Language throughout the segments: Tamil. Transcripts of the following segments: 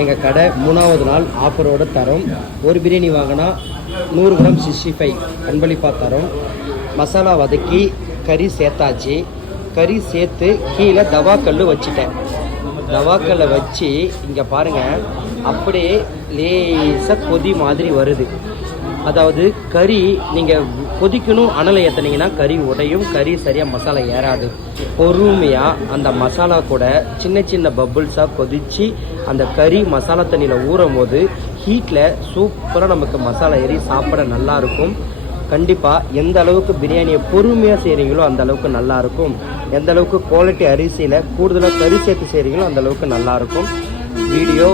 எங்கள் கடை மூணாவது நாள் ஆஃபரோட தரோம். ஒரு பிரியாணி வாங்கினா நூறு கிராம் சிக்ஸ்டி ஃபைவ் அன்பளிப்பாக தரோம். மசாலா வதக்கி கறி சேர்த்தாச்சு. கறி சேர்த்து கீழே தவாக்கல் வச்சுட்டேன். தவாக்கல்லை வச்சு இங்கே பாருங்கள் அப்படியே லேசாக கொதி மாதிரி வருது. அதாவது கறி நீங்கள் கொதிக்கணும் அனலை ஏற்றுனீங்கன்னா கறி உடையும் கறி சரியாக மசாலா ஏறாது. பொறுமையாக அந்த மசாலா கூட சின்ன சின்ன பபுள்ஸாக கொதித்து அந்த கறி மசாலா தண்ணியில் ஊறும் போது ஹீட்டில் சூப்பராக நமக்கு மசாலா ஏறி சாப்பிட நல்லாயிருக்கும். கண்டிப்பாக எந்த அளவுக்கு பிரியாணியை பொறுமையாக செய்கிறீங்களோ அந்த அளவுக்கு நல்லாயிருக்கும். எந்த அளவுக்கு குவாலிட்டி அரிசியில் கூடுதலாக கறி சேர்த்து செய்கிறீங்களோ அந்த அளவுக்கு நல்லாயிருக்கும். வீடியோ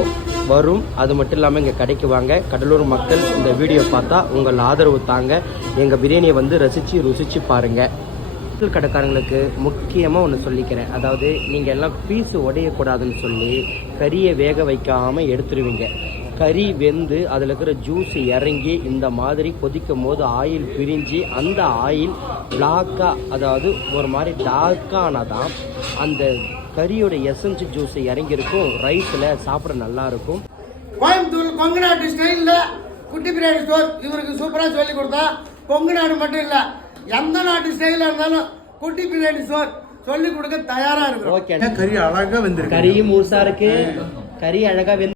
வரும். அது மட்டும் இல்லாமல் இங்கே கடைக்கு வாங்க. கடலூர் மக்கள் இந்த வீடியோ பார்த்தா உங்கள் ஆதரவு தாங்க. எங்கள் பிரியாணியை வந்து ரசித்து ருசித்து பாருங்கள் ஹோட்டல் கடைக்காரங்களுக்கு முக்கியமாக ஒன்று சொல்லிக்கிறேன். அதாவது நீங்கள் எல்லாம் பீஸு உடையக்கூடாதுன்னு சொல்லி கறியை வேக வைக்காமல் எடுத்துருவீங்க. கறி வெந்து அதில் இருக்கிற ஜூஸ் இறங்கி இந்த மாதிரி கொதிக்கும் போது ஆயில் பிரிஞ்சு அந்த ஆயில் பிளாக்காக அதாவது ஒரு மாதிரி டார்க்காக ஆனால் தான் அந்த கறியோட எசன்ஸ் ஜூஸ் இறங்கியிருக்கும். ரைஸில் சாப்பிட நல்லா இருக்கும் கோயம்புத்தூர் கொங்கு நாட்டு ஸ்டைலில் குட்டி பிரியாணி ஸ்டோர் இவருக்கு சூப்பராக சொல்லி கொடுத்தா கொங்கு நாடு மட்டும் இல்லை எந்த நாட்டு ஸ்டைலில் இருந்தாலும் குட்டி பிரியாணி ஸ்டோர் சொல்லி கொடுக்க தயாராக இருக்கிறோம். ஓகே கறி அழகா வெந்திருக்கு. கறியும் முழுசா இருக்கு. கறி அழகா வெந்து